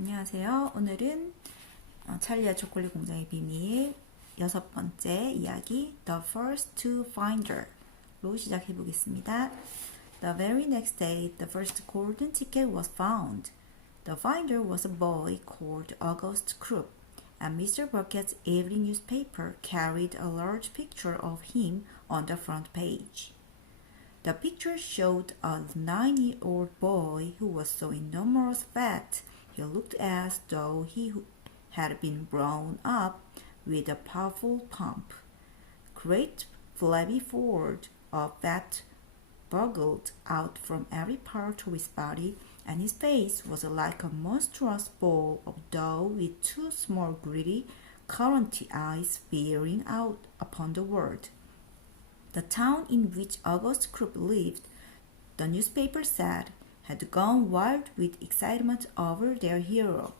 안녕하세요. 오늘은 찰리와 초콜릿 공장의 비밀 6번째 이야기 The First to Finder로 시작해 보겠습니다. The very next day, the first golden ticket was found. The finder was a boy called August Krupp, and Mr. Bucket's evening newspaper carried a large picture of him on the front page. The picture showed a 9-year-old boy who was so enormous fat he looked as though he had been blown up with a powerful pump. Great flabby folds of fat bubbled out from every part of his body, and his face was like a monstrous ball of dough with two small greedy, currant eyes peering out upon the world. The town in which August Krupp lived, the newspaper said, had gone wild with excitement over their hero.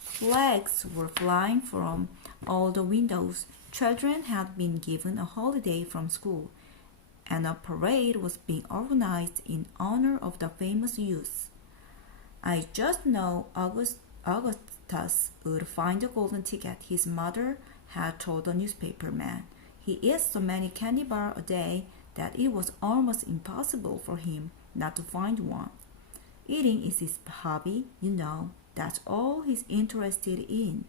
Flags were flying from all the windows. Children had been given a holiday from school, and a parade was being organized in honor of the famous youth. I just know Augustus would find the golden ticket, his mother had told the newspaper man. He eats so many candy bars a day that it was almost impossible for him not to find one. Eating is his hobby, you know. That's all he's interested in.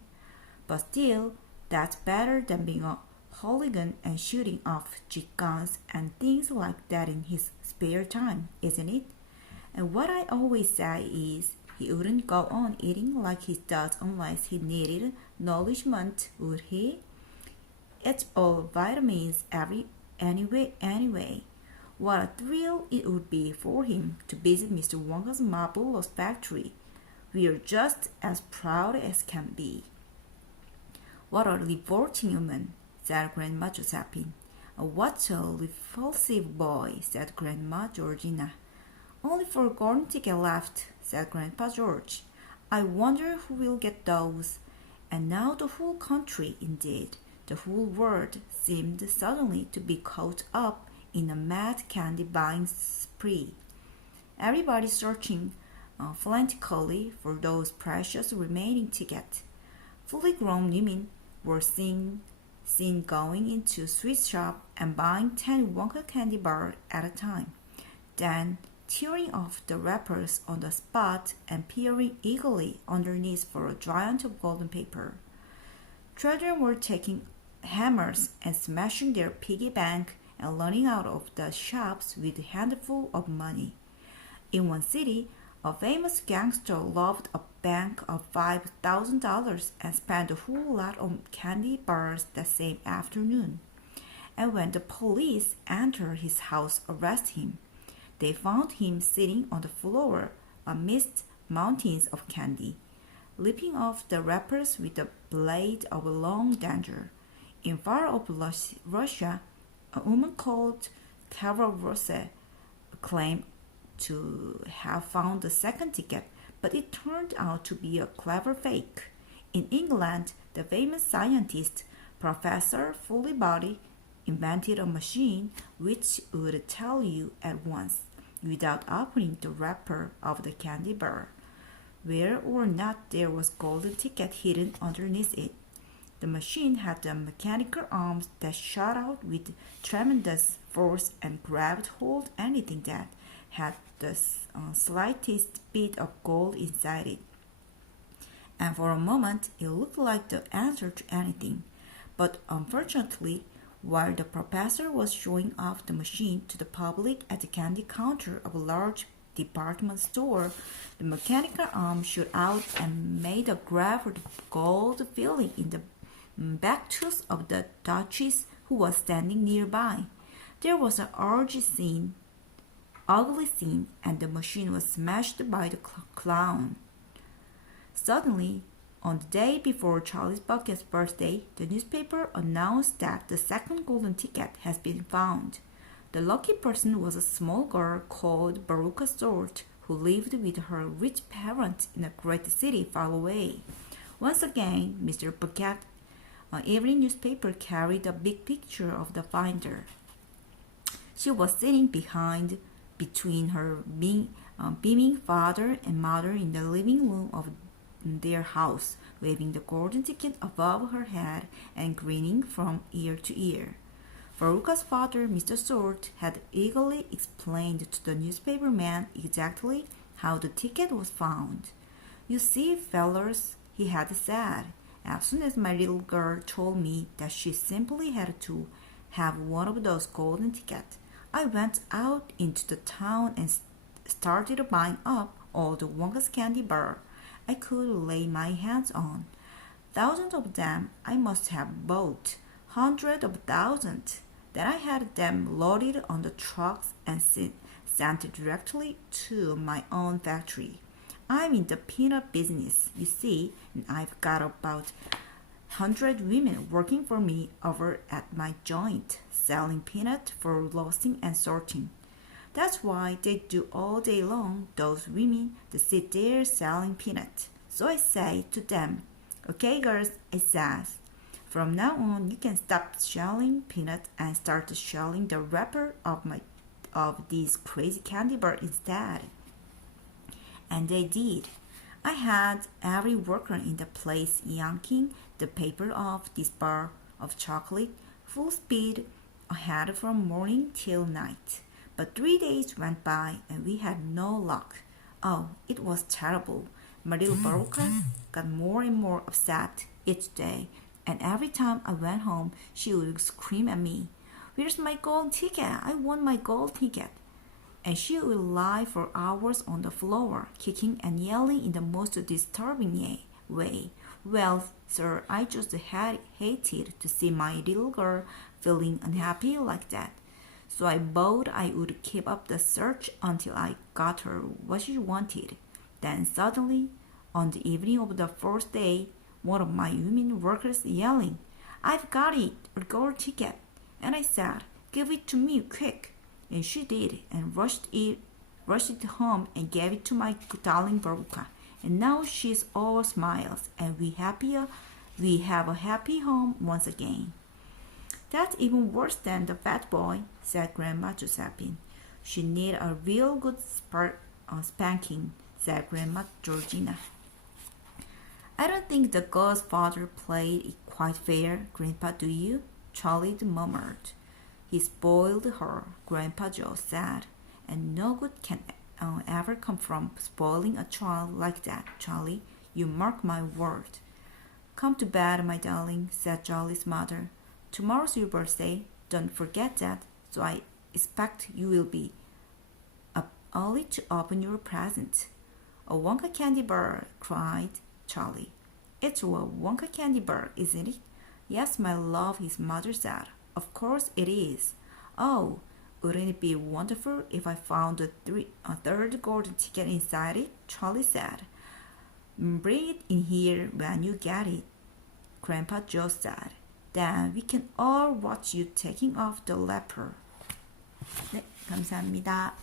But still, that's better than being a hooligan and shooting off jig guns and things like that in his spare time, isn't it? And what I always say is, he wouldn't go on eating like he does unless he needed nourishment, would he? It's all vitamins anyway. What a thrill it would be for him to visit Mr. Wonka's marvelous factory. We're just as proud as can be. What a revolting woman, said Grandma Josephine. What a repulsive boy, said Grandma Georgina. Only 4 golden tickets left, said Grandpa George. I wonder who will get those. And now the whole country, indeed, the whole world, seemed suddenly to be caught up in a mad candy buying spree. Everybody searching frantically for those precious remaining tickets. Fully grown women were seen going into sweet shop and buying 10 Wonka candy bars at a time, then tearing off the wrappers on the spot and peering eagerly underneath for a giant of golden paper. Children were taking hammers and smashing their piggy bank and running out of the shops with a handful of money. In one city, a famous gangster robbed a bank of $5,000 and spent a whole lot on candy bars that same afternoon. And when the police entered his house to arrest him, they found him sitting on the floor amidst mountains of candy, ripping off the wrappers with the blade of a long dagger. In far-off Russia, a woman called Carol Rose claimed to have found the second ticket, but it turned out to be a clever fake. In England, the famous scientist Professor Fullybody invented a machine which would tell you at once, without opening the wrapper of the candy bar, whether or not there was golden ticket hidden underneath it. The machine had the mechanical arms that shot out with tremendous force and grabbed hold anything that had the slightest bit of gold inside it. And for a moment it looked like the answer to anything. But unfortunately, while the professor was showing off the machine to the public at the candy counter of a large department store, the mechanical arm shot out and made a grab for the gold filling in the back tooth of the Duchess, who was standing nearby. There was an ugly scene, and the machine was smashed by the clown. Suddenly, on the day before Charlie Bucket's birthday, the newspaper announced that the second golden ticket has been found. The lucky person was a small girl called Baruka Sort, who lived with her rich parents in a great city far away. Once again, Mr. Bucket evening newspaper carried a big picture of the finder. She was sitting between her beaming father and mother in the living room of their house, waving the golden ticket above her head and grinning from ear to ear. Veruca's father, Mr. Sort, had eagerly explained to the newspaper man exactly how the ticket was found. You see, fellers, he had said, as soon as my little girl told me that she simply had to have one of those golden tickets, I went out into the town and started buying up all the Wonka's candy bar I could lay my hands on. Thousands of them I must have bought, hundreds of thousands. Then I had them loaded on the trucks and sent directly to my own factory. I'm in the peanut business, you see, and I've got about 100 women working for me over at my joint, selling peanut for roasting and sorting. That's why they do all day long, those women that sit there selling peanut. So I say to them, okay girls, I says, from now on you can stop shelling peanut and start shelling the wrapper of these crazy candy bars instead. And they did. I had every worker in the place yanking the paper off this bar of chocolate full speed ahead from morning till night. But 3 days went by and we had no luck. Oh, it was terrible. My little Veruca got more and more upset each day, and every time I went home, she would scream at me, "Where's my gold ticket? I want my gold ticket." And she would lie for hours on the floor, kicking and yelling in the most disturbing way. Well, sir, I just hated to see my little girl feeling unhappy like that. So I vowed I would keep up the search until I got her what she wanted. Then suddenly, on the evening of the first day, one of my women workers yelling, "I've got it, a gold ticket." And I said, "Give it to me, quick." And she did, and rushed it home and gave it to my darling Veruca. And now she's all smiles, and we have a happy home once again. "That's even worse than the fat boy," said Grandma Josephine. "She need a real good spanking," said Grandma Georgina. "I don't think the girl's father played it quite fair, Grandpa, do you?" Charlie murmured. "He spoiled her," Grandpa Joe said, "and no good can ever come from spoiling a child like that, Charlie. You mark my word." "Come to bed, my darling," said Charlie's mother. "Tomorrow's your birthday. Don't forget that, so I expect you will be up early to open your present." "A Wonka candy bar," cried Charlie. "It's a Wonka candy bar, isn't it?" "Yes, my love," his mother said. "Of course it is." "Oh, wouldn't it be wonderful if I found a third golden ticket inside it?" Charlie said. "Bring it in here when you get it," Grandpa Joe said. "Then we can all watch you taking off the wrapper." 네, 감사합니다.